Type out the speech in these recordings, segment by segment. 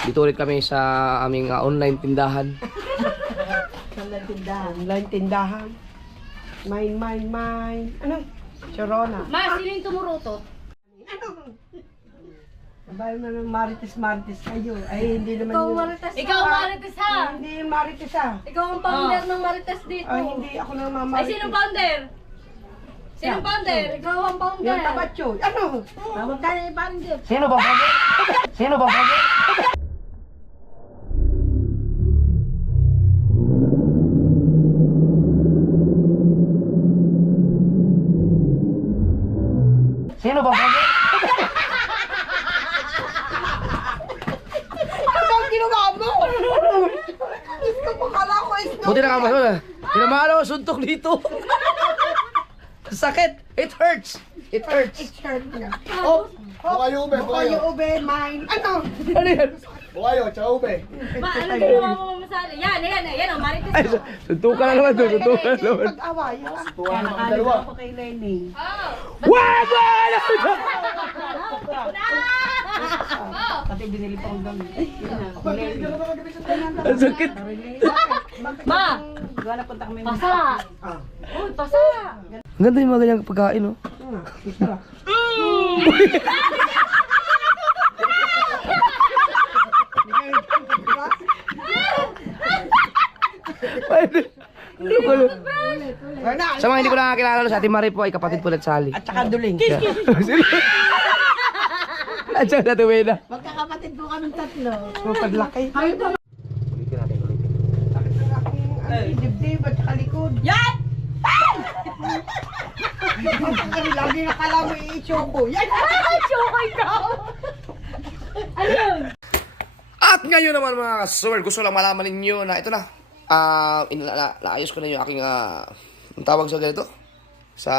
Dito ulit kami sa aming online tindahan. Online tindahan. Mine. Ano? Chorona. Ma, sino yung tumuruto? Bayo na ng marites kayo. Ay, hindi naman yun. Ikaw Marites ha! Hindi yung marites Ikaw ang founder ng Marites dito. Ay, hindi ako nang Ay, mamarites. sinong founder? Sinong founder? Ikaw ang founder. Yung tabatyo. Ano? Magkano yung founder? Sino ba pwede? Sino ba pwede? Sino ba pwede? Ano ang ginawa mo? Diyos ko, pakala ko is no. Buti na ka ba? Pinamahal ako suntok dito. Sakit. It hurts. It hurts. Shirt niya. Oh, Bukayo ube, Bukayo ube, mine. Ano? ano yan? Bukayo, tsaka ube. Ma, ano ginawa mo masali? Yan, oh, Marites. Ay, suntukan na naman to. Suntukan na naman. Pag-away. Tuwa naman ang dalawa. Kay Lenny. Wag! Pati binili pa akong gamit. Ang sakit. Ma, Gala punta kami. pasa. Uy, pasa. Ang ganda yung mga ganyang pagkain, no? Sa mga hindi ko nakakilala, sa Ate Marie po ay kapatid po ulit sa Ali. At saka duling. At saka sa Tuwena. Magkakapatid po kami tatlo. Mapadlaki. Sakit ng aking dibdib at saka likod. Yan! Lagi nakala mo i-choco. Yan! Choco ikaw! Ano yun? At ngayon naman mga kasuwer, gusto lang malaman ninyo na ito na. Naayos ko na yung aking, ang tawag sa ganito. Sa,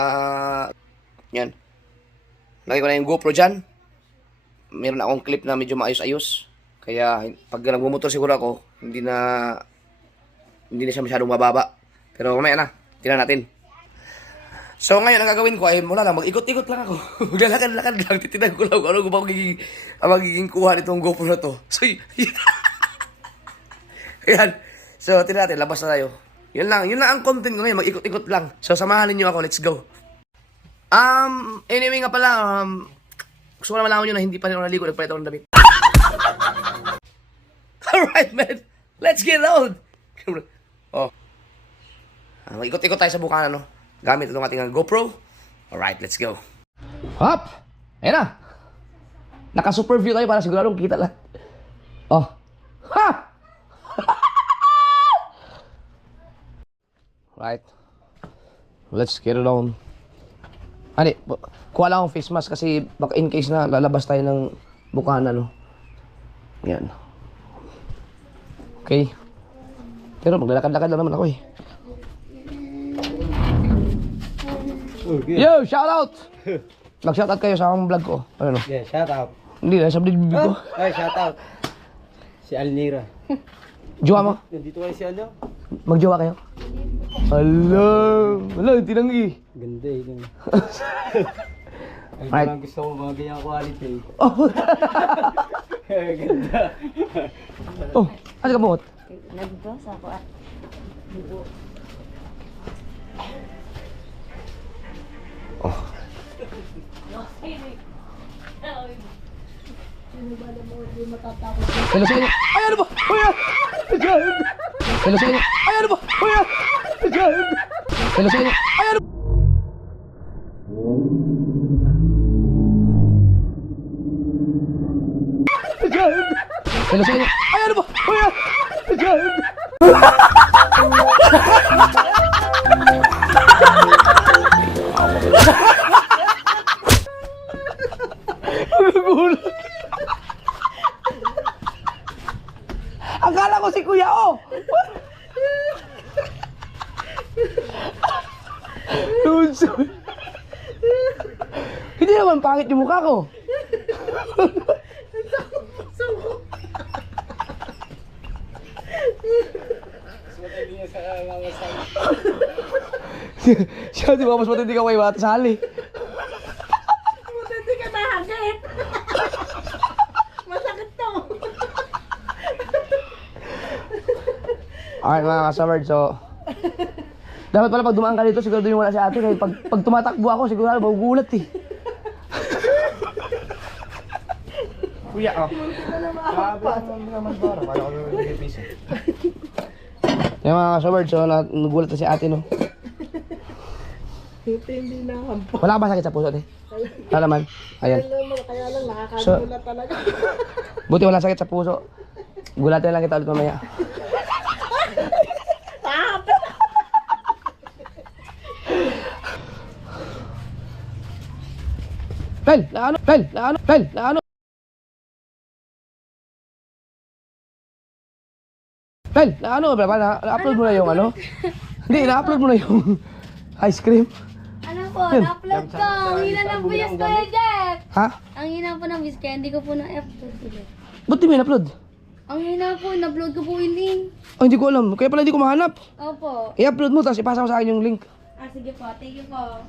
yan. Lagay ko na yung GoPro dyan. Meron akong clip na medyo maayos-ayos. Kaya pag nagmumotor siguro ako, hindi na siya masyadong mababa. Pero mamaya na, tingnan natin. So ngayon, ang gagawin ko ay mula lang, mag-ikot-ikot lang ako. Maglalakad-lakad lang, titinan ko lang kung ano ba magiging kuha nitong GoPro na to. So, ayan. So, tingnan natin, labas na tayo. Yun lang ang content ko ngayon, mag-ikot-ikot lang. So, samahan niyo ako, let's go. Anyway nga pala, gusto ko na malaman nyo na hindi pa rin ako naligo, nagpalit ako ng damit. Alright, man. Let's get on. Oh. Mag-ikot-ikot tayo sa bukana, no? Gamit itong ating GoPro. Alright, let's go. Hop! Ayan na. Naka-super view tayo para siguradong kita lahat. Oh. Ha! Right. Let's get it on. Ani, kuha lang akong face mask kasi baka in case na lalabas tayo ng bukana, no? Yan. Okay. Pero maglalakad-lakad lang naman ako eh. Yo, shout out! Mag-shout out kayo sa akong vlog ko. Ano no? Yeah, shout out. Hindi na, sa vlog ko. Ay, shout out. Si Alnira. Jowa mo? Nandito kayo si ano? Magjowa kayo? Hello! Hello, tinanggi. Ganda eh. Ay, Right. parang gusto ko mga ganyang quality. Oh, Ganda. oh, ano ka buhot? Nagbasa ako at. Oh. Hello sa inyo. Ay, ano ba? Uy, Diyan! Hello sa inyo. Ay, ano ba? Uy, Diyan! Hello sa inyo. Ay, ano? Diyan! Hello sa inyo. Ay, ano ba? Uy, Diyan! Nagugulat. Akala ko si Kuya O. Hindi naman pangit yung mukha ko. Siya, di ba mas matindi ka kay Bata Sali? Matindi ka na hagit. Masakit to. Alright mga kasaward, so dapat pala pag dumaan ka dito, siguro yung wala si ate. Kaya pag tumatakbo ako, siguro magugulat eh. Kuya, oh. Yung mga kasaward, so nagulat na si ate, no? Hindi na hampa. Wala ka ba sakit sa puso, ate? Wala naman. Ayan. Kaya lang nakakagulat talaga. Buti wala sakit sa puso. Gulatin lang kita ulit mamaya. Pel, naano? Pel, naano? Pel, naano? Pel, naano? Na-upload mo na yung ano? Hindi, na-upload mo na yung ice cream. Ano po, na-upload ko. Ang hina ng views ko yun, Jeff. Ha? Ang hina po ng views kaya hindi ko po na-upload ulit. Ba't di mo in-upload? Ang hina po, na-upload ko po yung link. Oh, hindi ko alam. Kaya pala hindi ko mahanap. Opo. I-upload mo, tapos ipasa mo sa akin yung link. Ah, sige po. Thank you po.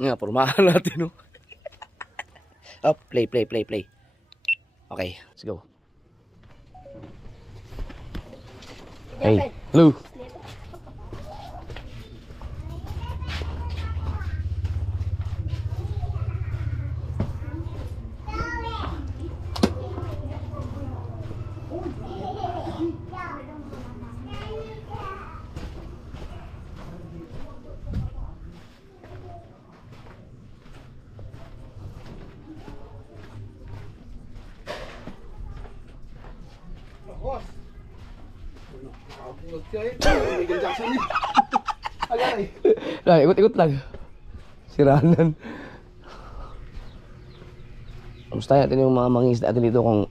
Nga, pormahan natin, no? Oh, play. Okay, let's go. Hey, Lou. Nah, ikut-ikut lang. Siranan. Kamusta natin yung mga mangingisda natin dito kung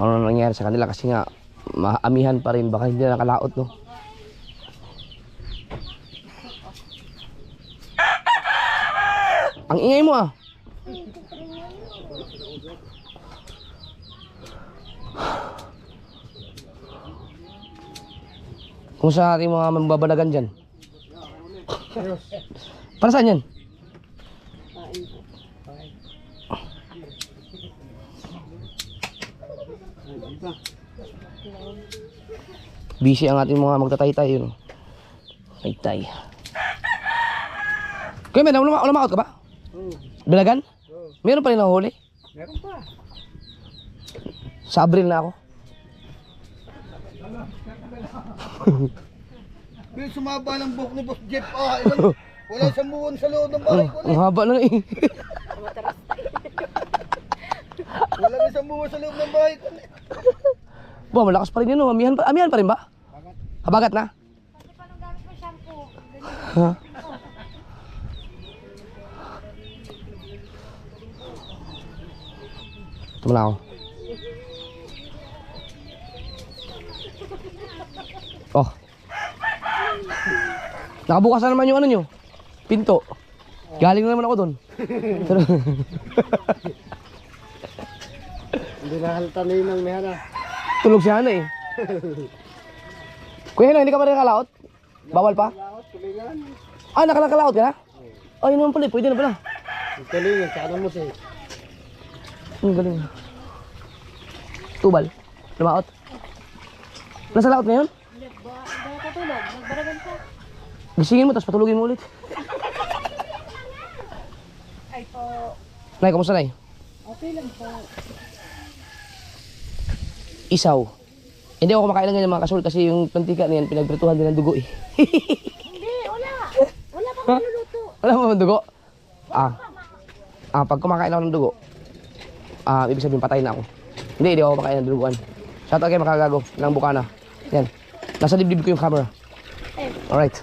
ano nangyari sa kanila kasi nga maamihan pa rin, baka hindi na nakalaot, no? Ang ingay mo ah. Kung sa ating mga mambabalagan dyan. Para saan yan? Busy ang ating mga magtatay-tay, yun. Tay-tay. Kuya, may ulamaot ka ba? Dalagan? Meron pa rin nahuhuli? Meron pa. Sa Abril na ako. May sumaba ng buhok ni Boss Jeff. Wala isang buwan sa loob ng bahay ko. Ang haba na eh. Wala isang buwan sa loob ng bahay ko. Ba, malakas pa rin yun. No? Amihan pa rin ba? Habagat na? Kasi pa nung gamit ko shampoo. Ha? Ito muna ako. Oh. Nakabukas na naman yung ano nyo. Pinto. Galing na naman ako doon. Hindi nakalta na yun ang mehana. Tulog si Hana eh. Kuya Hana, hindi ka pa rin nakalaot? Bawal pa? Ah, nakalakalaot ka na? Oh, yun naman pala eh. Pwede na pala. Tuloy yun, tsaka mo siya. Ang galing. Tubal. Lumaot. Nasa laot na yun? Hindi, natutulog. Nagbaragan pa. Gisingin mo, tapos patulugin mo ulit. Ay po. Nay, kamusta Nay? Okay lang po. Isaw. Hindi ako kumakain ng ganyan mga kasul kasi yung pantika na yan, pinagprituhan din ng dugo eh. Hindi, wala. Wala pang maluluto. Wala mo ng dugo? Pag kumakain ako ng dugo, ibig sabihin patay na ako. Hindi ako kumakain ng duguan. Shoutout kayo makagago ng bukana. Yan. Nasa dibdib ko yung camera. Alright.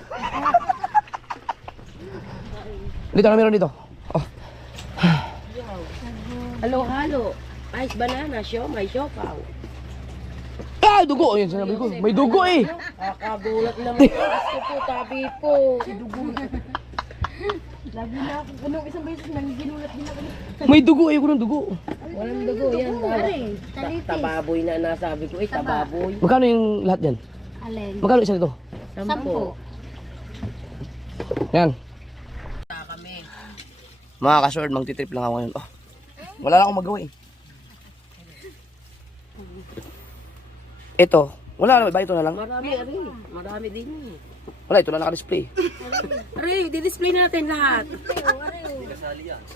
Dito na meron dito. Oh. Halo-halo. Ice banana, siomay, siopaw. Ay, dugo! Ayan, sinabi ko. May dugo eh. Kakagulat naman. Gusto po, tabi po. Lagi na ako. Anong isang beses nang ginulat din ako. May dugo. Ayoko ng dugo. Walang dugo yan. Tababoy na nasabi ko. Tababoy. Magkano yung lahat yan? Alin? Magkano isa nito? 10. Yan. Mga ka-sword, magtitrip lang ako ngayon. Oh, wala lang akong magawa eh. Ito. Wala na, ba ito na lang? Marami, Ari. Marami din eh. Wala, ito na naka-display. Ari, di-display natin lahat.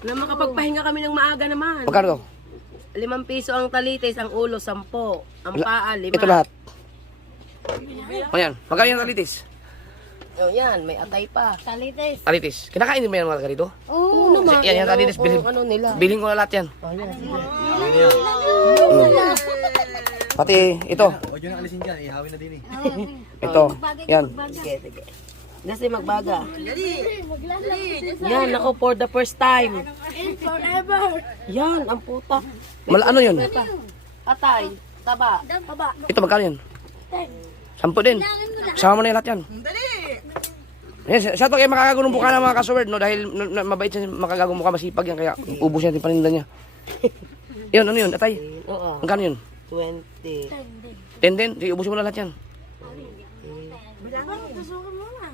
Na makapagpahinga kami ng maaga naman. Magkano to? 5 piso ang talites, ang ulo 10, ang paa 5. Ito lahat. Ayan, magkano yung talitis? Oh, yan, may atay pa. Talites. Talitis. Kinakain din ba yan mga ganito? Oo naman. Yan, talitis. Kung ano nila. Bilhin ko na lahat yan. Oh, yan, sige. Pati ito. Huwag yun ang alisin dyan, ihawin na din eh. Ito. Yan. Sige, sige. Kasi magbaga. Yan, ako for the first time. Forever. Yan, ang puta. Ano yun? Atay, taba. Ito, magkano yun? 10 din. Sama mo na yung lahat yan. Yes, siya to kaya makakagulong buka ng mga kasuwerd, no? Dahil mabait siya, makagagong mukha, masipag yan, kaya ubus niya yung paninda niya. Yun, ano yun? Atay? Oo, Magkano yun? 20. 10 din? Sige, ubusin mo na lahat yan.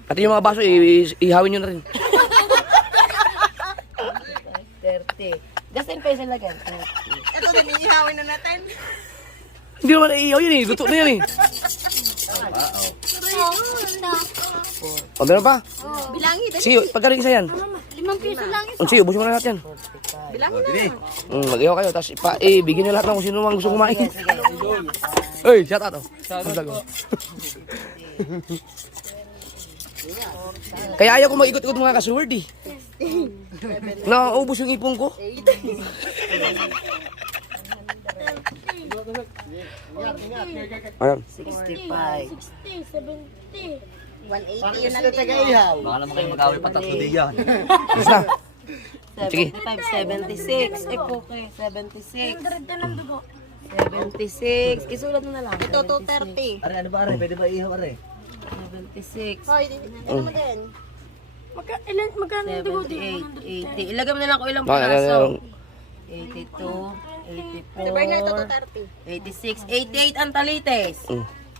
Pati yung mga baso, ihawin nyo na rin. 30. Gasin peso lagyan. Ito din, ihawin na natin. Hindi naman iihaw yun eh, luto na yan eh. O, meron pa? Bilangin. Sige, pagkano isa yan? 5 piso lang isa. Sige, ubusin mo na lahat yan. Bilangin na. Mag-ihaw kayo, tapos bigyan nyo lahat ng kung sino mang gusto kumain. Uy, shout out. Kaya ayaw ko mag-ikot-ikot mga kasuwerd eh. Nakaubos yung ipon ko. Ayan. 65. 60, 70. 180 yun na. Baka naman kayo mag-away pa 3 diyan. Basta. Sige. 75, 76. Eh, okay. 76. 100 na ng dugo. 76. Isulat mo na lang. Ito, 230. Are, ano ba are? Pwede ba ihaw are? 76. Hoy, ano mo din? Magkano yung dugo din? 78, 80. Ilagay mo na lang kung ilang Ayan, ayan, piraso. ayan. 82, Sabay na ito, 84, 230. 86, 88 ang talites.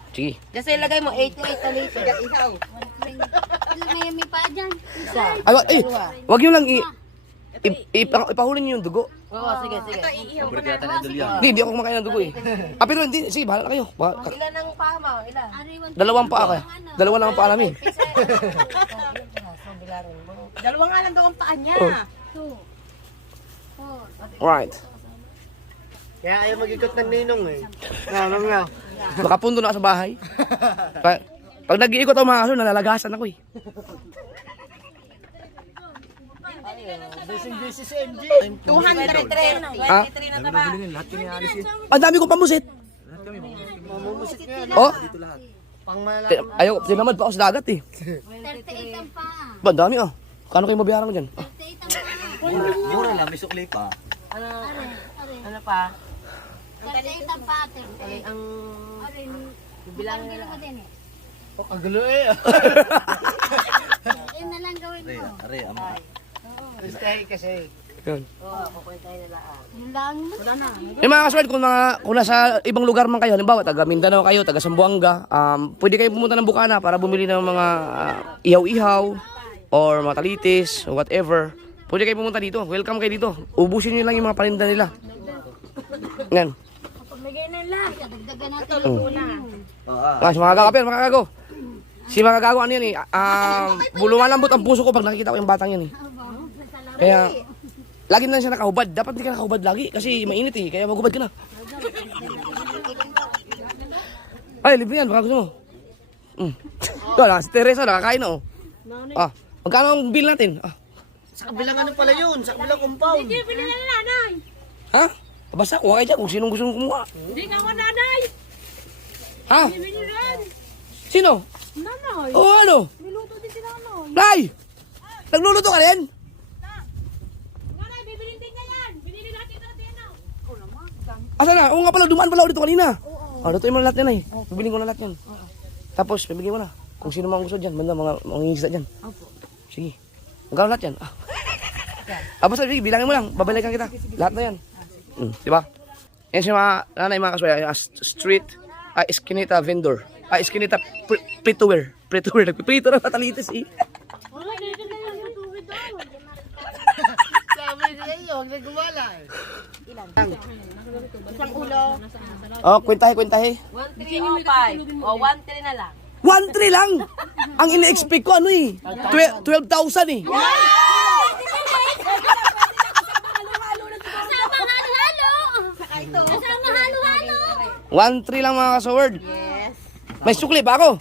Sige. Kasi ilagay mo 88 talites. Ihaw. May pa dyan. Isa. Ay, wag nyo lang ipahulin nyo yung dugo. Oo, sige, sige. Ihaw ko na. Hindi ako kumakain ng dugo eh. Pero hindi, sige, bahala na kayo. Ilan ang pama? Ilan? Dalawang paa kaya. Dalawa lang ang paa namin. So, bilarin mo. Dalawa nga lang daw ang paa niya. 2. Right. Kaya ayaw mag-ikot ng ninong eh. Makapundo na ako sa bahay. Pag nag-iikot ako mga kaso, nalalagasan ako eh. Busy si MJ. 230. Ha? 23 na taba. Ang dami kong pamusit. Mamumusit nga. Oh, Pang malaki. ayaw, sinamad pa ako sa dagat eh. 38 ang paa. Ba, ang dami ah. Kano kayo mabayaran mo dyan? 38 ang paa. Mura lang, may sukli pa. Ano pa? 38 ang paa. Ay, ang Bilangin nila mo din eh. Ang gulo eh. Yun na lang gawin mo. Are, ama. Stay kasi. Yun. Oo, kukunin tayo na lang. Yun lang mo. Wala na. Yung mga kaswerte, kung nasa ibang lugar man kayo, halimbawa, taga Mindanao kayo, taga Zamboanga, pwede kayo pumunta ng Bukana para bumili ng mga ihaw-ihaw or mga talitis or whatever. Pwede kayo pumunta dito. Welcome kayo dito. Ubusin nyo lang yung mga paninda nila. Yan. Pamigay na lang. Dagdagan natin yung una. Ah, si mga kakapir, mga kago. Si mga kago, ano yan eh. Bulungan lambot ang puso ko pag nakikita ko yung batang yan eh. Kaya, lagi na siya nakahubad. Dapat hindi ka nakahubad lagi kasi mainit eh. Kaya magubad ka na. Ay, libre yan. Baka gusto mo. Ito, si Teresa, nakakain na oh. Magkano ang bill natin? Sa kabilang ano pala yun? Sa kabilang compound. Hindi, pinila na nanay. Ha? Basta, kuha kayo dyan kung sinong gusto mong kumuha. Hindi nga mo nanay. Ha? Binilan. Sino? Nanay. Oo, ano? Niluto din si nanay. Nay! Nagluluto ka rin? Nanay, bibilin din niya yan. Binili natin natin yan. Oo naman. Asa na? Oo nga pala, dumaan pala ako dito kanina. Oo. Lutuin mo na lahat yan ay. Bibiling ko na lahat yan. Tapos, pibigyan mo na. Kung sino mga gusto dyan, banda mga mangingisda dyan. Sige. Magkano lahat yan? Basta, sige, bilangin mo lang. Babalikan kita. Lahat na yan. Diba? Yan si mga nanay mga kaswaya. Street, eskinita vendor. Eskinita prituwer. Prituwer. Nagpiprito na matalitis eh. Wala, dito na yan. Matuwid daw. Sabi niya huwag na gumala eh. Isang ulo. Oh, kwentahe. 1305. O, 13 na lang. 1-3 lang. Ang ina-expect ko ano eh. 12,000 eh. Kasama halo-halo. 1-3 lang mga kasaward. Yes. May sukli pa ako.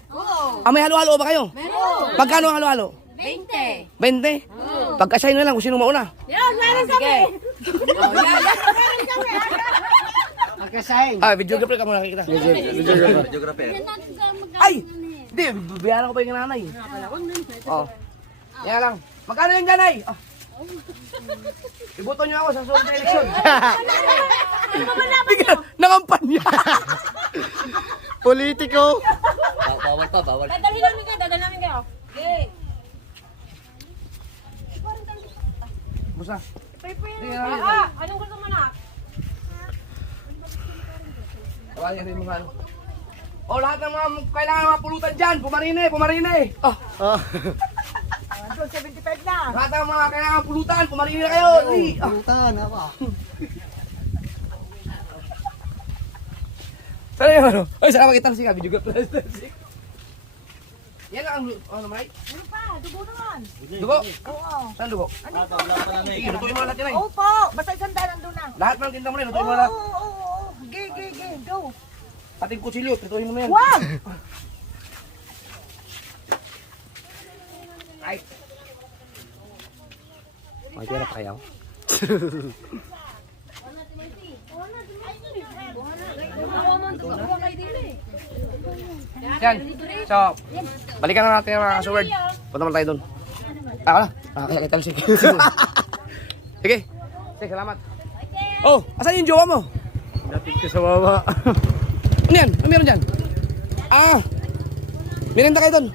Ah, may halo-halo ba kayo? Meron. Pagkano ang halo-halo? 20. 20? Pagkasay na lang kung sino mauna. Yan, meron kami. Magkasahin. Ah, videographer ka muna kita. Videographer. Ay! Hindi, bayaran ko pa yung nanay. Oo. Yan lang. Magkano yung nanay? Ah. Iboto niyo ako sa susunod na eleksyon. Bigyan, nakampanya. Politiko. Dadalhin namin kayo. Okay. Busa. Anong gusto mo na? Tawagan rin mga ano. O, lahat ng mga kailangan mga pulutan dyan. Pumarine. Oh. Oh. Doon, 75 na. Lahat ng mga kailangan pulutan. Pumarine na kayo. Dali. Ah. Putan, ako. Sana yung ano? Ay, sana makita si Kabi juga plus. Yan lang ang ano, Mike? Ano pa? Dugo naman. Dugo? Oo. Saan dugo? Sige, lutuin mo lahat yan ay. Opo. Basta isang daan nandun na. Lahat ng tinta mo rin, lutuin mo Oo, lahat. oo. Gay. Go. Pati yung kutsilyo, lutuin mo na yan. Wag! Ay. Makikira pa kaya ako? Yan. So, balikan na natin ang mga sword. Punta naman tayo doon. Ako na. Kaya kita sige. Sige. Sige, salamat. Oh, asan yung jowa mo? Dating ko sa baba. Ano yan? Ano meron dyan? Ah! Merinda kayo doon.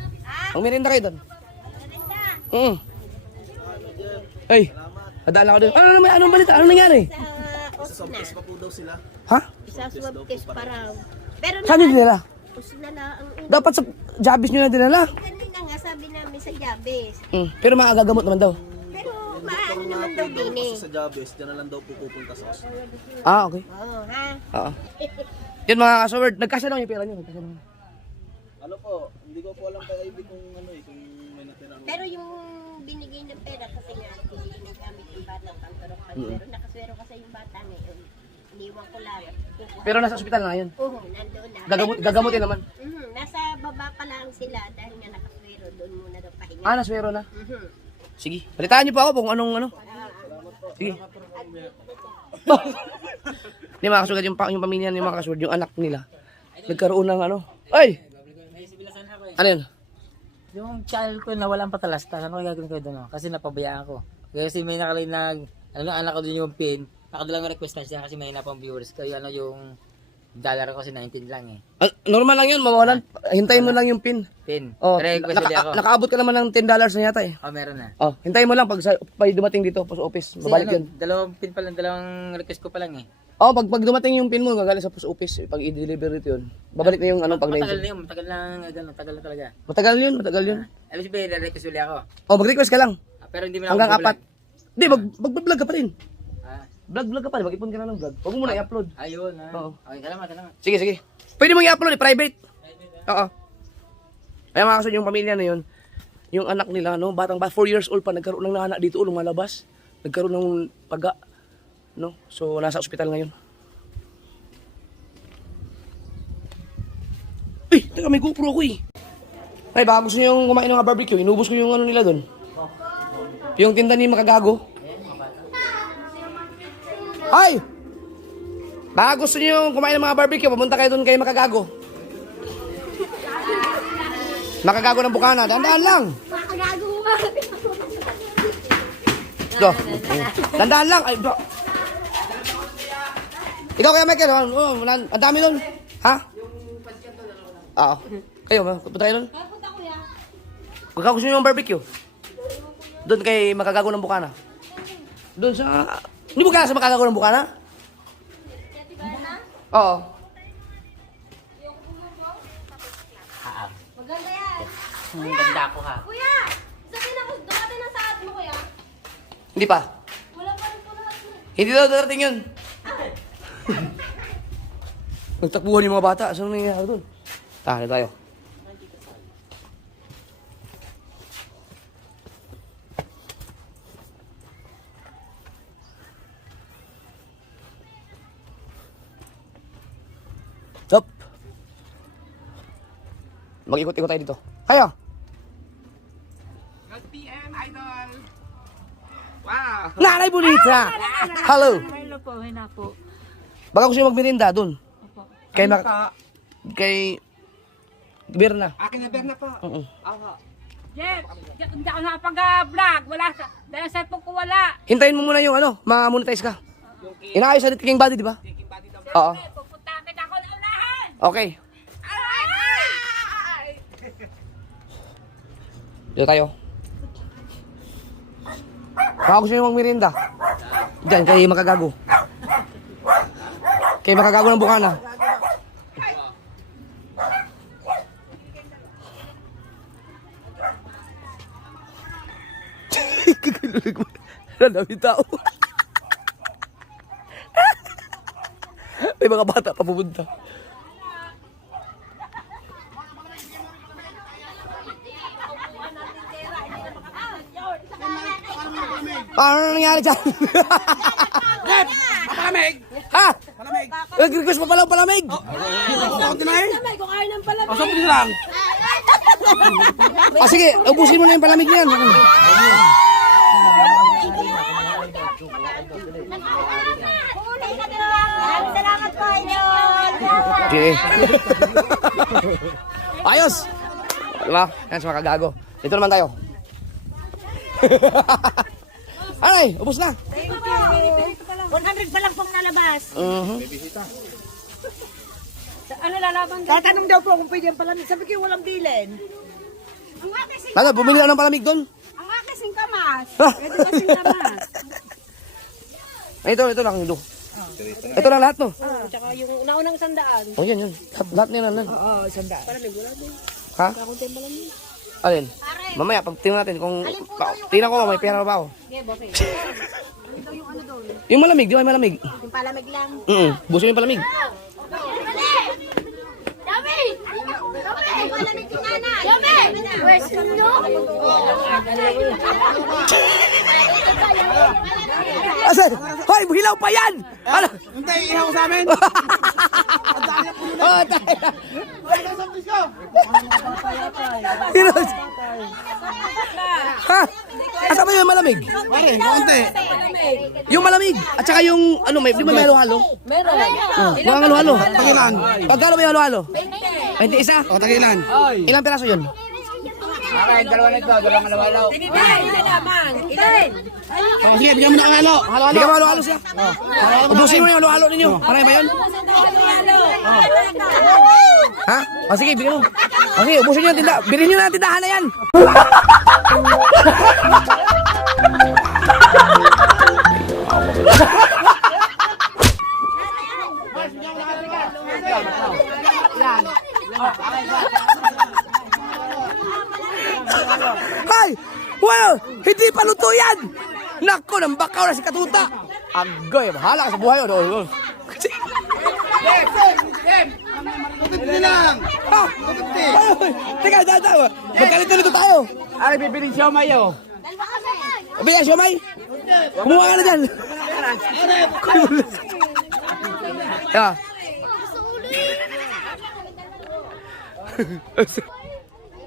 Ang merinda kayo doon. Ay, nadaan ako doon. Anong balita? Anong nangyari? Sa swab test pa po daw sila. Ha? Sa swab test pa raw. Pero Saan nyo dinala? na na ang Dapat sa jabis nyo na dinala. kanina nga sabi namin sa Jabes. Pero makagagamot naman daw. Pero maano naman daw din eh. Sa Jabes, dyan na lang daw po pupunta sa hospital. Ah, okay. Oo, ha? Oo. Yun mga kasaward, nagkasya lang yung pera nyo. Nagkasya lang. Ano po, hindi ko po alam kay Ivy kung ano eh, kung may natira. Pero yung binigay ng pera kasi nga, hindi nagamit yung bata pang turok. Pero nakaswero kasi yung bata ngayon. Iniwan ko lang. Pero nasa ospital na ngayon. Oo, nandoon na. Gagamutin naman. Nasa baba pa lang sila dahil nga nakaswero. Doon muna daw pahinga. Ah, naswero na. Sige. Balitaan nyo po ako kung anong ano. Sige. Hindi mga kasugad yung pamilya ni mga kasugad, yung anak nila. Nagkaroon ng ano. Ay! Ano yun? Yung child ko na walang patalastas, ano kaya gagawin ko doon? Kasi napabayaan ko. Kasi may nakalay na, ano, anak ko doon yung pin. Nakadalang request na siya kasi may hinapang viewers. Kaya ano yung dollar ko kasi 19 lang eh. Normal lang yun, mawawalan. Hintayin mo lang yung pin. Pin. Oh, Request ulit ako. nakaabot ka naman ng $10 na yata eh. Oh, meron na. Oh, hintayin mo lang pag dumating dito post office, Kasi babalik ano, yun. dalawang pin pa lang, dalawang request ko pa lang eh. Oh, pag dumating yung pin mo, gagaling sa post office, pag i-deliver ito yun. Babalik na yung ano pag Matagal na na yun, matagal na talaga. Matagal yun. Alam siya ba, request ulit ako. Oh, mag-request ka lang. Pero hindi mo na Hanggang ako apat. Hindi, mag-vlog ka pa rin. Ah, Vlog ka pa rin, mag-ipon ka na ng vlog. Huwag mo muna i-upload. ayun ha. Oo. Okay, salamat. Sige. Pwede mo i-upload, private. Oo. Kaya mga kasunod yung pamilya na yun, yung anak nila, no, batang 4 years old pa, nagkaroon ng nahanak dito, lumalabas. Nagkaroon ng paga. No? So, nasa ospital ngayon. Uy, teka, may GoPro ako eh. Ay, baka gusto nyo yung kumain ng mga barbecue, inubos ko yung ano nila doon. Yung tinda ni Makagago. Ay! Baka gusto nyo yung kumain ng mga barbecue, pumunta kayo doon kay Makagago. Makagago ng Bukana, dandaan lang. Makagago nga. Do. Dandaan lang. Ay, bro. Ikaw kaya Michael, ang dami doon. Ha? Oo. Kayo, punta kayo doon? Punta kuya. Kung gusto nyo yung barbecue, doon kay Makagago ng Bukana. Doon sa... Hindi mo kaya sa Makagago ng Bukana? Oo. Maganda yan. Ang ganda ko ha. Kuya! Sabihin ako, dumating na sa atin mo kuya. Hindi pa. Wala pa rin po lahat mo. Hindi daw darating yun. Nagtakbuhan yung mga bata. Saan nangyayari doon? Tahan tayo. Stop. Mag-ikot-ikot tayo dito. Kaya. Good PM, idol. Wow. Nanay Bonita! Hello! Hello po, hina po. Baka gusto nyo magmerinda doon. Kay Berna. Akin na Berna po. Oo. Jeff, hindi ako nakapag-vlog. Wala sa, dahil sa cellphone ko wala. Hintayin mo muna yung ma-monetize ka. Inaayos sa King Body, di ba? Oo. Pupunta kita ako na unahan. Okay. Dito tayo. Baka gusto nyo magmerinda. Diyan, kay Makagago. Kay Makagago ng Bukana. Ang dami tao. May mga bata pa pupunta. Ano nangyari dyan? Palamig. Ha? Palamig. Nag-request pa pala palamig. Konti na eh. Kung ayaw ng pala. O, 10 lang. Ah, sige, ubusin mo na yung palamig niyan. Salamat po, idol. Okay. Ayos! Diba? Yan sa mga kagago. Dito naman tayo. Aray, ubos na. 100 pa lang pong nalabas. Ano lalaban? Tatanong daw po kung pwede ang palamig. Sabi ko walang bilin. Ano, bumili na ng palamig doon. Ang aking kamas. Ha? Pwede kasing kamas. Ay, ito lang. Ito lang lahat, no? Tsaka yung naunang 100. Oh, yan. Lahat nila nan. Oo, sanda. Ha? Alin? Mamaya, pag tingnan natin kung... Tingnan ko, may pera ba ako? Yung malamig, di ba yung malamig? Yung palamig lang. Busin mo yung palamig. Yummy! Palamig si nanay. Yummy! Pwes nyo? Asan? Hoy, hilaw pa yan! Ano? Hintay, ihaw sa amin. Oh, tayo. Hilaw. Ha? Asa ba yung malamig? Pare, konti. Yung malamig. At saka yung, ano, di ba may halo-halo? Meron. Mga halo-halo. Tagilan. Pagkano may halo-halo? 21? O, tagilan. Ilang piraso yun? Akin, dalawa na ito, dalawang alaw-alaw. Ilan naman? Ilan? O, sige, bigyan mo ng halo. Hindi ka halo-halo siya? Ubusin mo na yung halo-halo ninyo. Parang ba yun? Ha? O sige, bigyan mo. O sige, ubusin nyo yung tindahan. Bilhin nyo na ang tindahan na yan. Hay! Well, hindi pa luto yan! Nako, nang bakaw na si Katuta! Agoy, bahala ka sa buhay. Konti lang. Ha? Teka, tata. Magkalito-lito tayo. Ay, bibiling siya mayo. Biya, siomay. Kumuha ka na dyan. Yeah.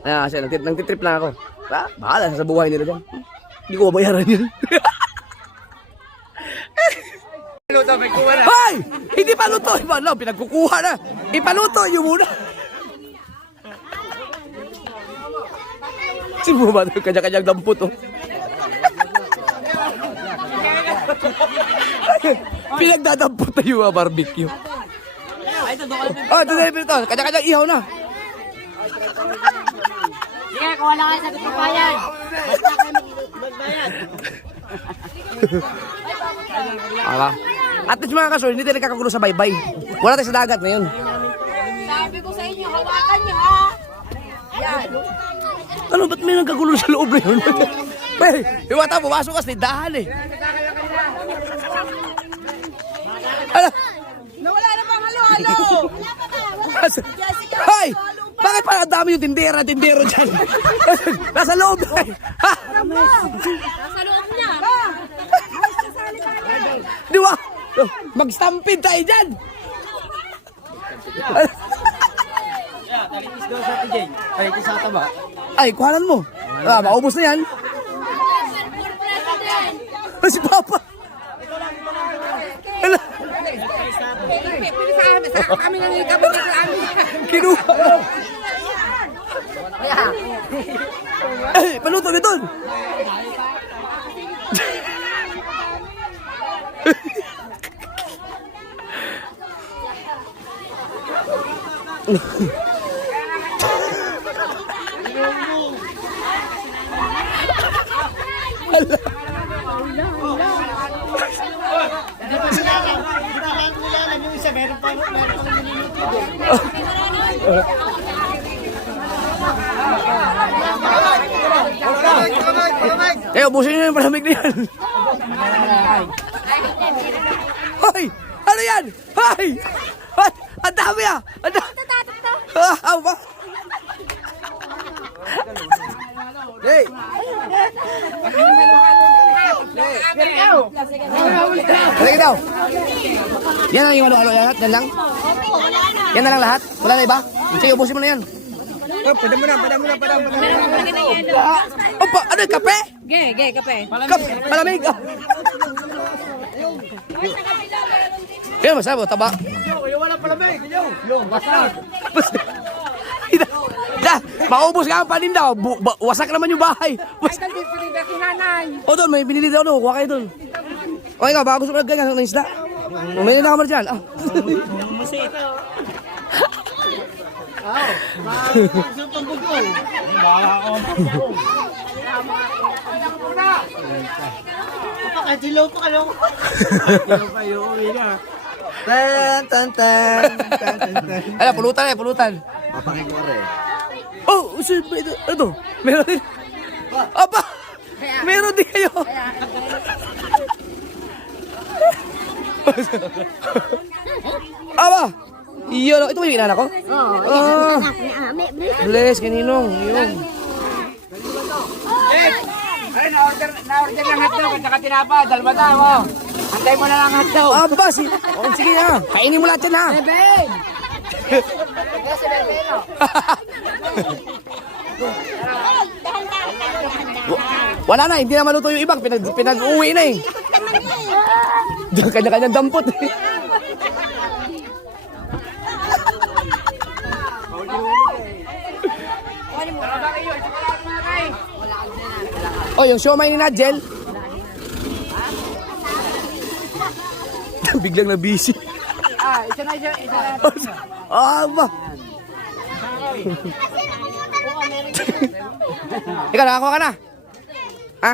Ayan kasi, nagtitrip lang ako. Bahala sa buhay nila dyan. Hindi ko mabayaran yun. Hoy! Hindi pa luto. No, pinagkukuha na. Ipaluto nyo muna. Sino ba ito? Kanya-kanyang dampot, oh. Pinagdadampot na yung barbecue. Oh, ito na ito. Kanya-kanyang ihaw na. Sige, kung wala kayo sa tutupayan. Aba. At least mga kaso, hindi tayo nagkakagulo sa baybay. Wala tayo sa dagat ngayon. Sabi ko sa inyo, hawakan nyo ha. Yan. Ano, ba't may nagkagulo sa loob na yun? Hey, yung mata, pumasok ka sa tindahan eh. Ala! Nawala na bang halo-halo? Jessica, Hoy! Bakit parang ang dami yung tindero dyan? Nasa loob na eh. Ha? Nasa loob niya. Di ba? Oh, mag-stampede tayo dyan. Talitis daw sa TJ. Talitis sa taba. Ay, kuhanan mo. Maubos na yan. Si Papa. Ala. Kami nang ikabot sa amin. Kinuha. Ay, paluto nito. Ubusin nyo yung palamig na yan. Hoy! Ano yan? Hoy! Hoy! Ang dami ah! Ang dami! Ah, ba? Hey! Halika daw! Yan lang yung ano-ano yan? Yan lang? Yan na lang lahat? Wala na iba? Sige, ubusin mo na yan. Pada mo na. Opa, ano yung kape? Kape. Malamig. Yan, masaya mo, taba. Wala palamig. Yung, basta. Maubos ka ang paninda. Wasak naman yung bahay. Ay, kasi pinida si nanay. O doon, may binili daw doon. Kuha kayo doon. Okay ka, baka gusto mo nagganyan ng isda. May na kamar dyan. Ala, pulutan. Oh, ito. Meron din. Aba! Meron din kayo. Aba! Iyon, ito ba yung inana ko? Oo. Bless, kaninong. Yun. Ay, na-order ng hotdog at saka tinapa. Dalawa daw, oh. Antay mo na lang hotdog. Aba, sige na. Kainin mo lahat yan, ha? Wala na, hindi na maluto yung ibang. Pinag-uwi na eh. Kanya-kanyang dampot eh. Oh, yung siomay ni Nadjel. Biglang na busy. Isa na. Ba? Ikaw, nakakuha ka na? Ha?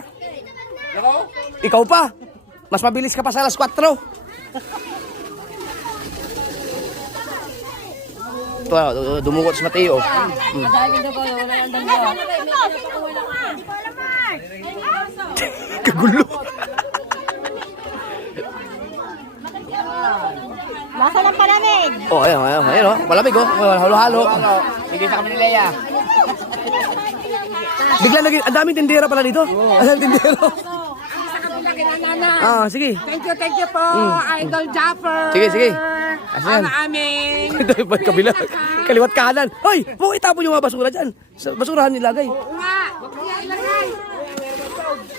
Ikaw pa? Mas mabilis ka pa sa alas 4. Ito, dumukot sa Mateo. Kagulo. Lasa ng palamig. Oh, ayan, oh. Malamig, oh. Halo-halo. Sige sa kami ni Leia. Bigla naging, ang daming tindera pala dito. Ang daming tindero. Sige. Thank you po, Idol Japper. Sige. Asan? Ang aming... Ito yung kabila. Kaliwat kanan. Hoy, huwag itapon yung mga basura dyan. Sa basurahan nilagay. Nga, huwag niya ilagay.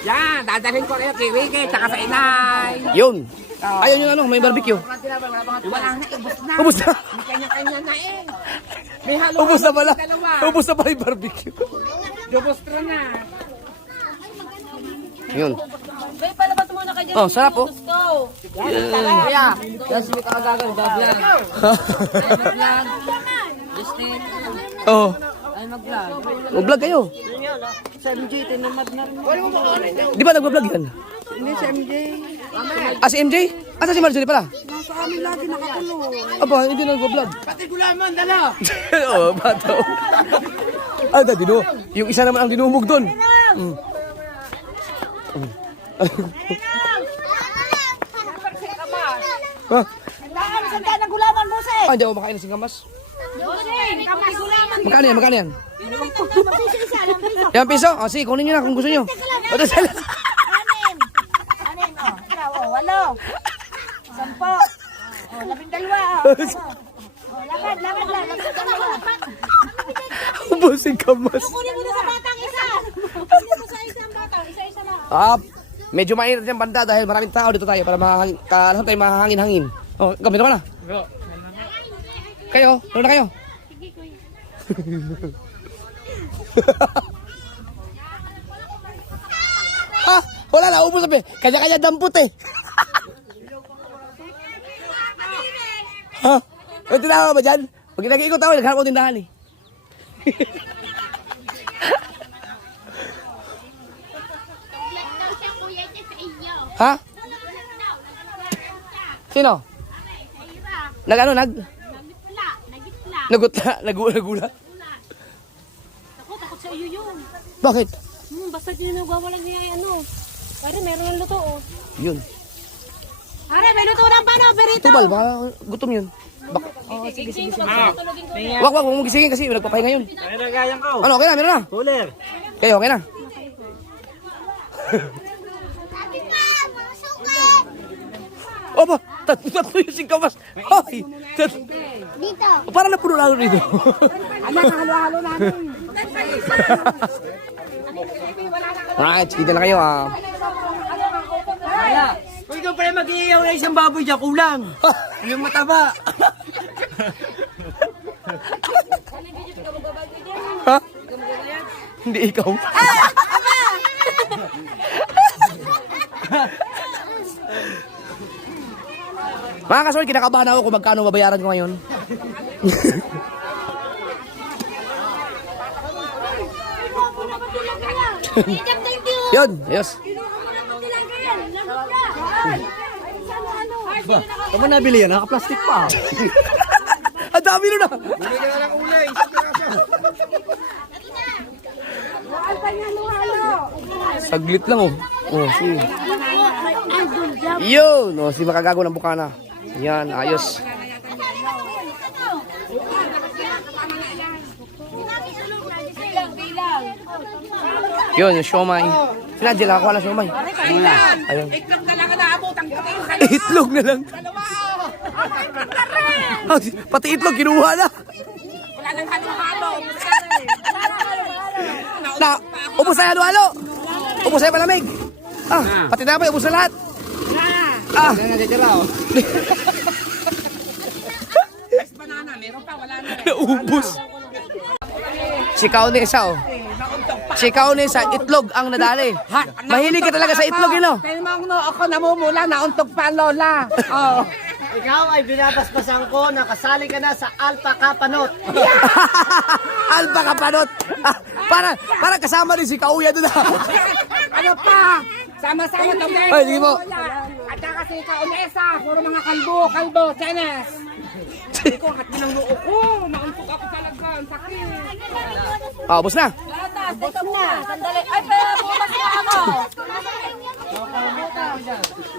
Yan, dadalhin ko kayo kay Wiki, tsaka sa inay. Yun. Ayaw nyo ano, may barbecue. Wala na, ubos na. Ubus na. May kanya-kanya na eh. May halo. Ubus na pala. Dalawa. Ubus na pala yung barbecue. Dubostro na. Yun. Bay, palabas muna ka dyan. Oh, sarap oh. Kuya, yes, may kakagagal. Vlog. Justin, Oh. ay mag-vlog. Mag-vlog kayo. Sa MJ, tinamad na rin. Di ba nag-vlog yan? Hindi, si MJ. Si MJ? Asa si Marjorie pala? Nasa amin lagi nakakulong. Aba, hindi nag-vlog. Pati gulaman, dala. Oo, bata. Yung isa naman ang dinumog doon. Saan ka ng gulaman, Busing? Ah, hindi ako makain ng singkamas. Busing, kamas gulaman. Magkano yan? Magkano yan? Isa, alam piso. Ilang piso? O, sige, kunin nyo na kung gusto nyo. O, tas- Anim. Anim, oh. Ikaw, oh, 8. 10. Oh, 12. Oh, lakad lang. 12. Ubus singkamas. Kunin mo na sa batang isa. Kunin mo sa isang batang. Isa-isa lang. Ah, medyo mainit yung banda dahil maraming tao dito tayo para lahat tayo mahangin-hangin. Oh, gamit ako na. Kayo, ano na kayo? Ha? Wala na, ubus sabi. Kanya-kanya dampot eh. Ha? May tinawag ba dyan? Pag nag-iikot ako, naghanap ko tindahan eh. Ha? Sino? Nag-ano? Nagula? Takot sa iyo yun. Bakit? Basta yun nagwawalang niya ano. Pare, meron ng luto oh. Yun. Pare, may luto ng paano, Berito. Tubal, baka gutom yun. Baka. Wag, huwag mo gisingin kasi nagpapahinga yun. Ay, nagayang ko. Ano, okay na, meron na. Cooler. Kayo, okay na. Opo, tatlo yung singkamas. Hoy! Dito. Parang napuno lalo rito. Alright, sige na kayo ah. Kung ikaw pala mag-iiyaw na isang baboy dyan, kulang. Yung mataba. Ha? Hindi ikaw. Mga kasol, kinakabahan ako kung magkano babayaran ko ngayon. Yun, yes. Tama nabili yan, naka-plastic pa. Ang dami nun ah. Saglit lang oh. Oh, sige. Yun, oh, si makagago ng bukana. Yan, ayos. Yun, yung siomay. Sinadya lang ako ng siomay. Ayun. Itlog na lang ang naabutang ko. Itlog na lang. Pati itlog, kinuha na. Wala nang halo-halo. Na, ubos na halo-halo. Ubos na yung malamig. Ah, pati na ba, ubos na lahat. Ah. Banana, meron pa, wala na. Naubos. Sikaw ni isa oh. Sikaw ni isa, itlog ang nadali. Mahilig ka talaga sa itlog, yun oh. Kaya no, ako namumula, nauntog pa ang lola. Oh. Ikaw ay binabasbasan ko, nakasali ka na sa Alpaca Panot. Alba ka panot. Ah, para kasama rin si Kauya doon. Ano pa? Sama-sama kami. Ay, sige po. At saka si Kaunesa, puro mga kalbo, chenes. Hindi ko, at ng noo ko. Nauntog ako talaga, ang sakit. Ah, ubos na. Bottom na. Sandali. Ay, pero bumas na ako.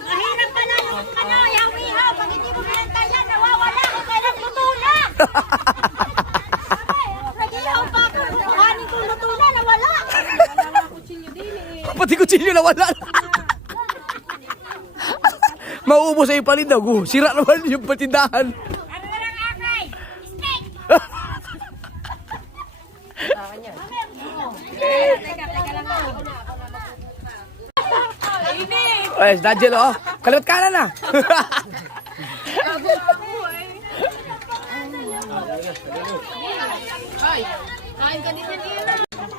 Mahirap pa na yung yawi-haw. Pag hindi mo pinantayan, nawawala ako kailang luto na. Nag-ihaw pa ako. Kuhanin kong luto na, nawala. Pati kutsilyo na wala. Mauubos ay palindaw. Sira naman yung patindahan. Ano na lang akay? Steak. Teka lang ako. Ay, Daniel oh. Kaliwat kanan na.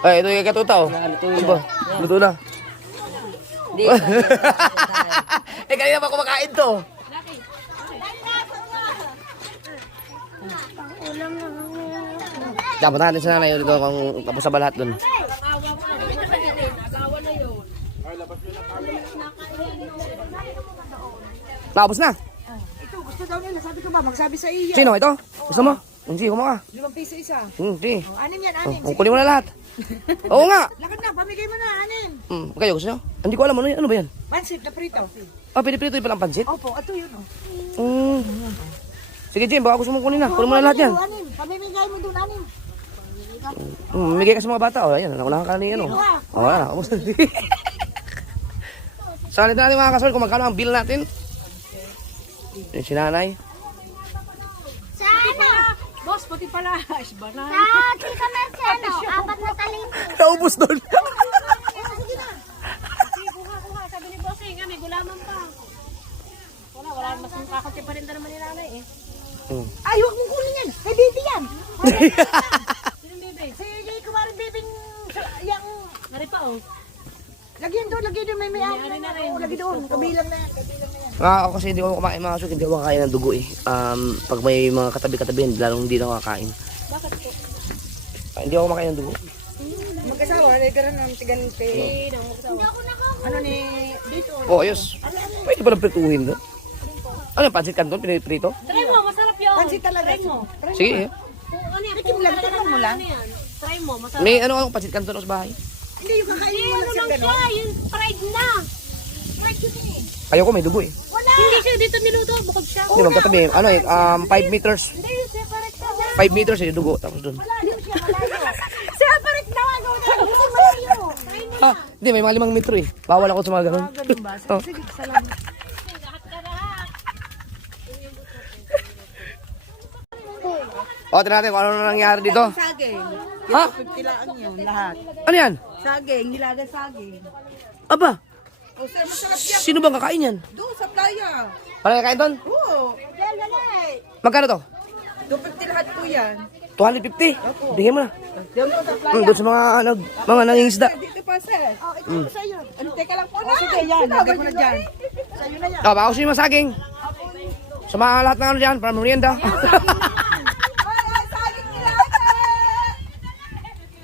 Ay, ito yung katuta oh. Diba? Luto na. Eh, kanina pa kumakain to. Dapat natin sa nanay dito kung tapos sa balat dun. Naubos na. Ito, gusto daw nila. Sabi ko ba, magsabi sa iyo. Sino ito? Gusto mo? Hindi, kumaka. 5 piso isa. Hindi. Anim yan, Oh, anim. kunin mo na lahat. Oo nga. Lakad na, pamigay mo na, anim. Kayo gusto nyo? Hindi ko alam ano ba yan? Pansit na prito. Ah, pinipirito yung palang pansit? Opo, ito yun. Oh. Sige, Jim, baka gusto mong kunin na. Kunin mo na lahat yan. Pamimigay mo doon, anim. Migay ka sa mga bata. O, ayan, naunahan ka ni ano. O, wala na. So, nito natin mga kasol kung magkano ang bill natin. Yung si nanay. Sa ano? Boss, pati pala. Isba na. Sa Tita Mercy, ano? 4 na talento. Naubos doon. Kuha. Sabi ni Bossing, may gulaman pa. Wala. Mas makakati pa rin naman ni nanay eh. Ay, huwag mong kunin yan. Kay Bibi yan. Sinong bebe? Si Jay Kumar Bibing yung... Nari pa oh. Lagyan doon, may may-ari na rin. Lagyan doon, kabilang na yan. Ako kasi hindi ako kumakain mga kasol. Hindi ako kakain ng dugo eh. Pag may mga katabi-katabi, lalong hindi na ako kakain. Bakit po? Hindi ako kumakain ng dugo. Mag-asawa, nagkaroon ng tiganti. Ano ni dito? Oh, ayos. Pwede pa lang prituhin doon. Ano yung pansit canton? Piniprito? Try mo, masarap yun. Pansit talaga. Try mo. Sige. Ano yan? Tikim lang, tikman mo lang. Ano yan? Try mo, masarap. May ano ako pansit canton sa bahay. Hindi, yung kakainin mo lang Ano siya lang gano'n. siya, yung fried na. Fried yun eh. Ayoko may dugo eh. Hindi siya dito niluto, bukod siya. Hindi magkatabi. Ano eh, 5 meters. Hindi, separate siya. 5 meters eh, dugo. Tapos doon. Separate na nga gawin na. Gusto mo sa'yo. Ha? Hindi, may mga 5 metro eh. Bawal ako sa mga ganun. Ganun ba? Oh. Sige, salamat. O, tignan natin kung ano na nangyari dito. Saging. Ha? 50 lang yun, lahat. Ano yan? Saging, nilaga saging. Aba, O, sir, masarap yan. sino bang kakain yan? Doon sa playa. Wala kakain doon? Oo. Magkano to? 250 lahat po yan. 250. Bigyan mo na. Diyan po sa playa. Doon sa mga nangingisda. Dito pa, sir. Ito po sa'yo. Ano, teka lang po na. Sige, yan. Lagay ko na dyan. Sa'yo na yan. O, baka gusto nyo masaging. Sa mga lahat ng ano dyan, para merienda. Saging nilaga!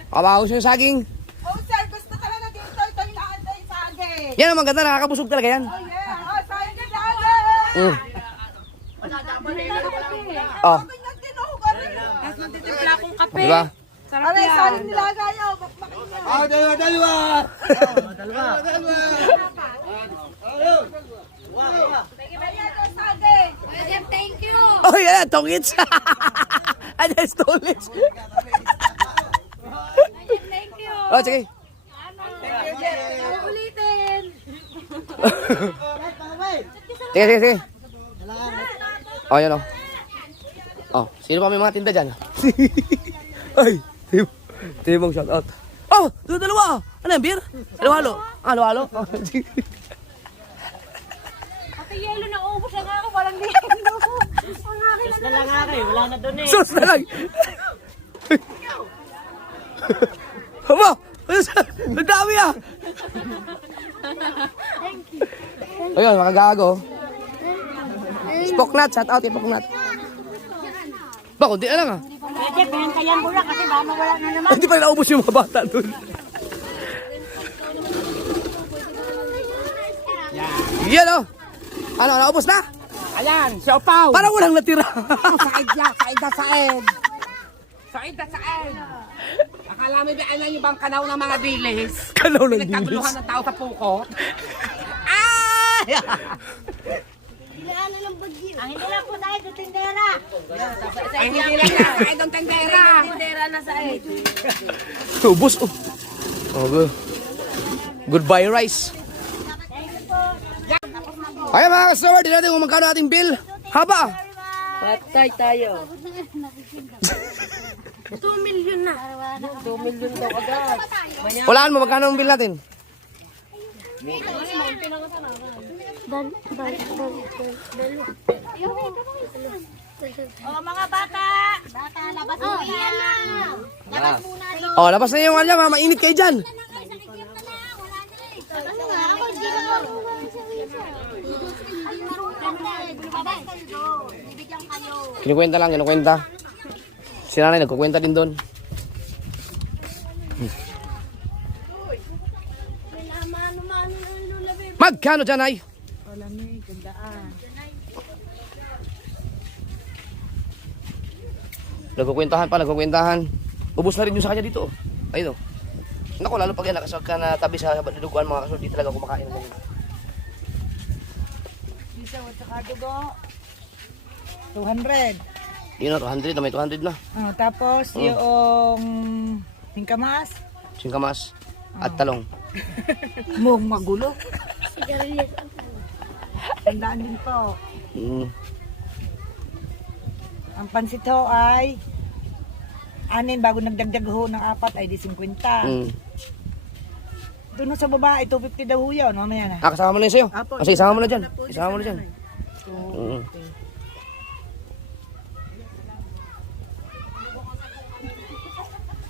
O, baka gusto nyo saging. Oh, sir, gusto talaga dito. Ito yung lahat ay saging. Yan ang maganda, nakakabusog talaga yan. Oh, yeah. Oh, saging nilaga! Mm. Oh, Tingnan tinuhog, ano yun? Tapos nagtitimpla akong kape. diba? Sarap Aray, yan. saging nilaga yun. Thank you. Oh, yan, tongits. Ano, stolits. Thank you. Oh, sige. Ulitin. Sige. Oh, yan o. Oh, sino pa may mga tinda dyan? Ay, Timong shout out. Oh, dalawa. Ano yan, beer? Halo-halo. Halo-halo. Oh, sige. Pati yelo na ubos na nga ako. Walang yelo. Ang akin na lang. Wala na doon eh. Sus na lang. Aba, ang dami ah. Ayun, mga gago. Spoknat, shout out yung Spoknat. Ba, kundi na lang ah. Pwede, pinantayan mo lang kasi baka mawala na naman. Hindi pa rin naubos yung mga bata doon. Yan o. Ano, naubos na? Ayan, siopaw. Parang walang natira. Said yan, said na said. Said na said. Akala mo ba ano yung bang kanaw ng mga dilis? Kanaw ng dilis. Pinagkaguluhan ng tao sa puko. Dinaanan ng bagyo. Ang hindi lang po tayo sa tindera. Ay, hindi lang na, said ang tendera. Tindera na sa ed. Ubus oh. Oh, good. Goodbye rice. Ayan mga customer, din natin kung magkano ating bill. Haba. Patay tayo. 2 million na. 2 million daw agad. Walaan mo, magkano ang bill natin? O mga bata. Bata, labas mo yan na. Labas muna. Oh, labas na yung alam ha, mainit kayo dyan. Ano nga, ako hindi na marunong sa isa. Ay, marunong kayo. Bibigyan kayo. Kinukwenta lang, kinukwenta. Si nanay nagkukwenta din doon. Magkano dyan ay? Nagkukwentahan pa, nagkukwentahan. Ubus na rin yung sa kanya dito. Ayun o. Naku, lalo pag yan nakasag ka na tabi sa duguan mga kasunod, di talaga kumakain ng ganyan. 200. Yun na, 200 na, may 200 na. Tapos yung hingkamas, Singkamas at talong. mong magulo. Tandaan din po. Mm. Ang pansit ho ay 6 bago nagdagdag ho ng 4 ay di 50. Mm. Doon ho sa babae, 250 daw ho yun. Mamaya na. Kasama mo na yun sa'yo. Apo, Kasi isama mo na dyan. Isama mo na dyan. Mm.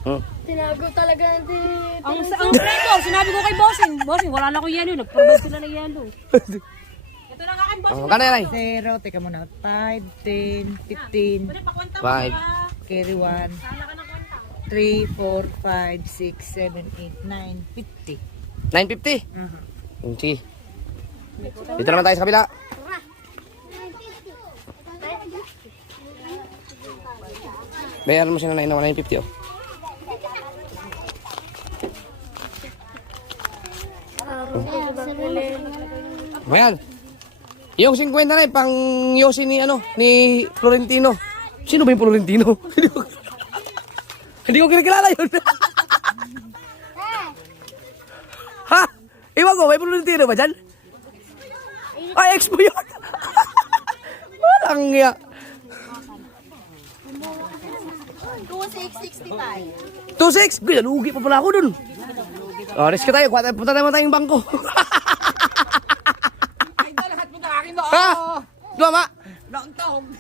Mm. Tinago talaga natin. Ang friend ko, sinabi ko kay Bossing, Bossing, wala na akong yelo. Nag-provide sila ng yelo. Ito lang akin, Bossing. Magkano yan ay? 0, teka muna. 5, 10, 15, 5. carry 1, 3, 4, 5, 6, 7, 8, 9, 50. 950. Sige. Dito naman tayo sa kabila. Bayaran mo sila na 950 oh. Ayan. Yung 50 na pang yosi ni ni Florentino. Sino ba yung Florentino? Hindi ko kinikilala yun. Ha? Iwan ko, may Florentino ba dyan? Ay, ex mo yun. Walang nga. 2665. 2.6. Gaya, lugi pa pala ako dun. O, risk tayo. Punta naman tayong bangko. Ha? Lama?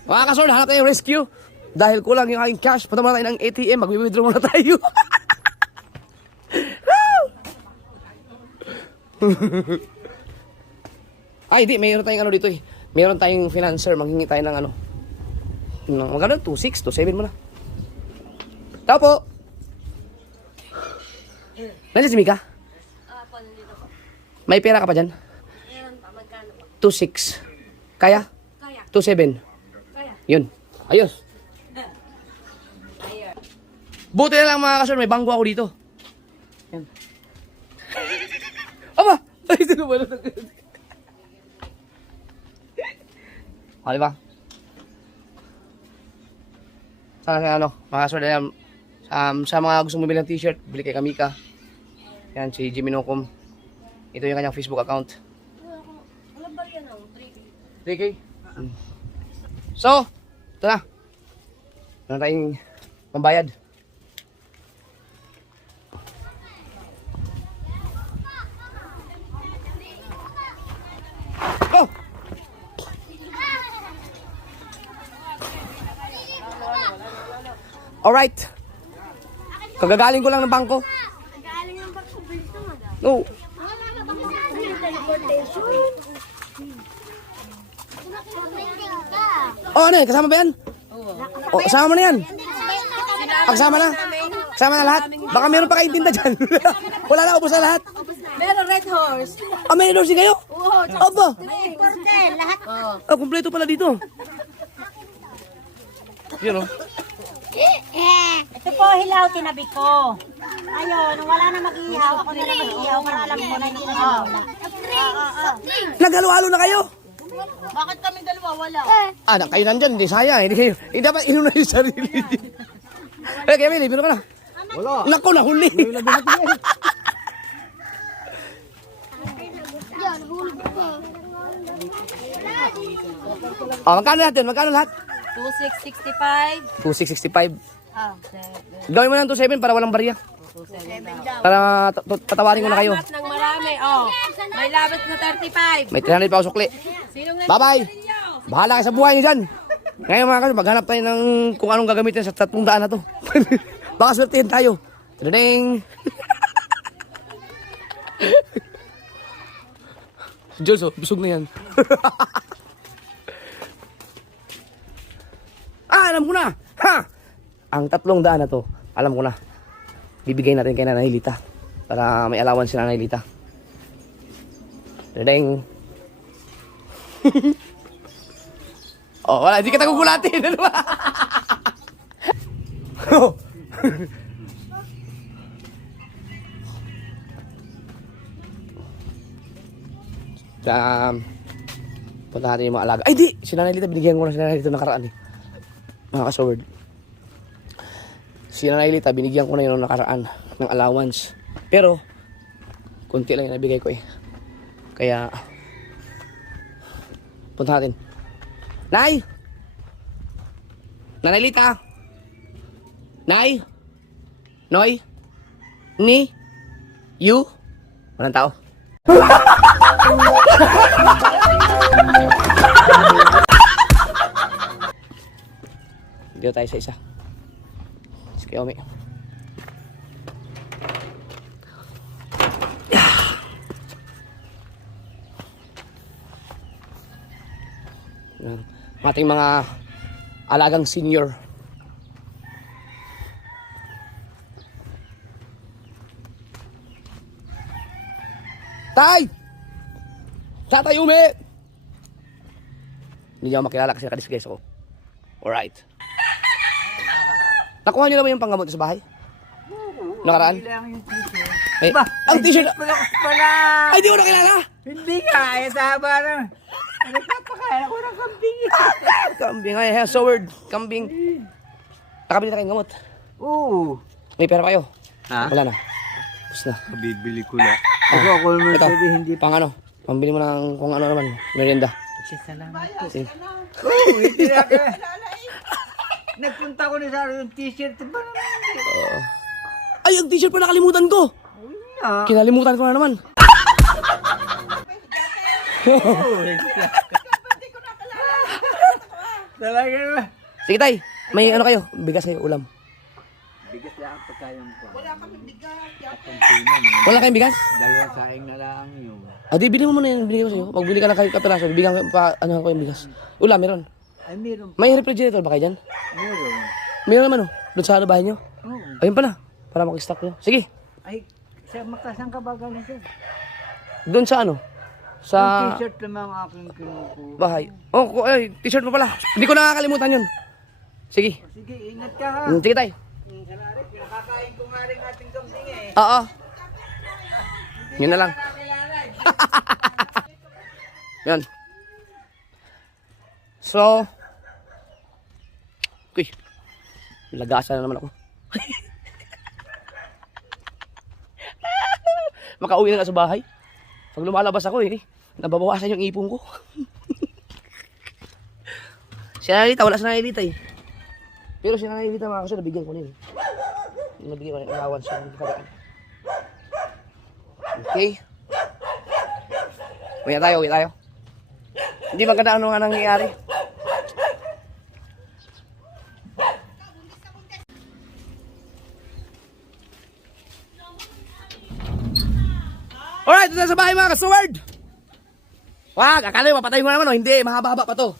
Mga kasol, hanap tayo yung rescue. Dahil kulang yung aking cash, punta muna tayo ng ATM. Mag-withdraw muna tayo. Ay, di. Mayroon tayong dito eh. Mayroon tayong financer. Manghingi tayo ng magkano? 2.6, 2.7 muna. Tao po. Nandiyan si Mika? May pera ka pa dyan? 2.6. Kaya? Kaya. 2.7. Kaya. Yun. Ayos. Buti na lang mga kasol, may bangko ako dito. Yan. Aba! Ay, sino ba? O, diba? Sana mga kasol, sa mga gusto bumili ng t-shirt, bili kay Kamika. Yan, si Jimmy Nocom. Ito yung kanyang Facebook account. Walang ba yan ako? 3K? So, ito na. Meron tayong pambayad. Go! Alright. Kagagaling ko lang ng bangko. Galing ang bak sa bilis naman. No. Oh, ano yan? Kasama ba yan? Oo. Oh, kasama mo na yan. Kasama na? Kasama na lahat? Baka meron pa kayong tinda dyan. Wala na, ubos na lahat. Meron red horse. Ah, may endorse kayo? Oo. Opo. Lahat. Ah, kumpleto pala dito. Yun, oh. Ito po, hilaw, tinabi ko. Ayun, wala na mag-ihaw. Ako nila mag-ihaw para alam ko na hindi na wala. Naghalo-halo na kayo? Bakit kami dalawa wala? Ah, kayo nandyan, hindi sayang. Hindi kayo. Hindi dapat inuna yung sarili. Eh, kaya Mili, bino ka na. Wala. Naku, nahuli. Oh, magkano natin? Magkano lahat? 2665. 2,665. Gawin mo ng 2,700 para walang barya. Para patawarin ko na kayo. Lahat ng marami. Oh. May labas na 35. May 300 pa ako sukli. Sinong Bye-bye. Bahala kayo sa buhay niyo dyan. Ngayon mga kasi maghanap tayo ng kung anong gagamitin sa 300 na to. Baka swertihin tayo. Tadading! Si Jules, oh, busog na yan. Alam ko na! Ha! Ang 300 na to, alam ko na. Bibigay natin kay Nanay Lita. Para may allowance si Nanay Lita. Tadading! Oh, wala, hindi kita gugulatin. Ano ba? Punta natin yung mga alaga. Ay, di! Si Nanay Lita, binigyan ko na si Nanay Lita nakaraan eh. Mga kasword. Si Nanay Lita, binigyan ko na yun nakaraan ng allowance. Pero, kunti lang yung nabigay ko eh. Kaya, punta natin. Nay! Nanay Lita! Nay! Noy! Ni! You! Walang tao. Dito tayo sa isa. Sige, Omi. Yan. Ating mga alagang senior. Tay! Tatay Umi! Hindi niyo ako makilala kasi nakadisguise ako. Alright. Nakuha niyo naman yung panggamot sa bahay? Nakaraan? Eh, ang t-shirt! Pala! Ay, di ko nakilala! Hindi ka, sa haba na. Nagpapakain ako ng kambing. Kambing, ay, so word. Kambing. Nakabili na kayong gamot. Oo. May pera kayo? Ha? Wala na. Tapos na. Bibili ko na. Ako naman Ito, sabi hindi. pang ano? Pambili mo ng kung ano naman. Merienda. Salamat po. Sige. Oo, hindi na ka. Nagpunta ko na sa yung t-shirt. Ba naman? Ay, ang t-shirt pa nakalimutan ko! Na. Kinalimutan ko na naman. Talaga ba? Sige tay, may ano kayo? Bigas kayo, ulam. Bigas lang ang pagkayang ko. Wala kayong bigas? Dalawang saing na lang yun. Ah, di, bili mo muna yan. Bili ko sa'yo. Pag bili ka na kayo kapiraso, bigyan ko pa, ano ko yung bigas. Ulam, meron. Ay, meron. May refrigerator ba kayo dyan? Meron. Meron naman, oh. Doon sa ano bahay nyo. Oo. Ayun pala. Para mag-stock nyo. Sige. Ay, sa makasang ka ba galing sir? Doon sa ano? Sa Yung t-shirt naman ang aking kinukuha. bahay. Oh, ay, t-shirt mo pala. Hindi ko nakakalimutan yun. Sige. Sige, ingat ka ha. Sige tay. Kanari, pinakakain ko nga rin ating kambing eh. Oo. Yun na lang. Yan. So, uy, lagasan na naman ako. Makauwi na sa bahay. Pag lumalabas ako nababawasan yung ipon ko. Si Nanay wala si Nanay eh. Pero si Nanay mga kasi nabigyan ko na yun. Nabigyan ko na yung allowance sa kataan. Okay. Uwi tayo. Hindi maganda ano nga nangyayari. Alright, ito na sa bahay mga ka-sword. Wag, akala mo mapatay mo naman, oh. Hindi, mahaba-haba pa to.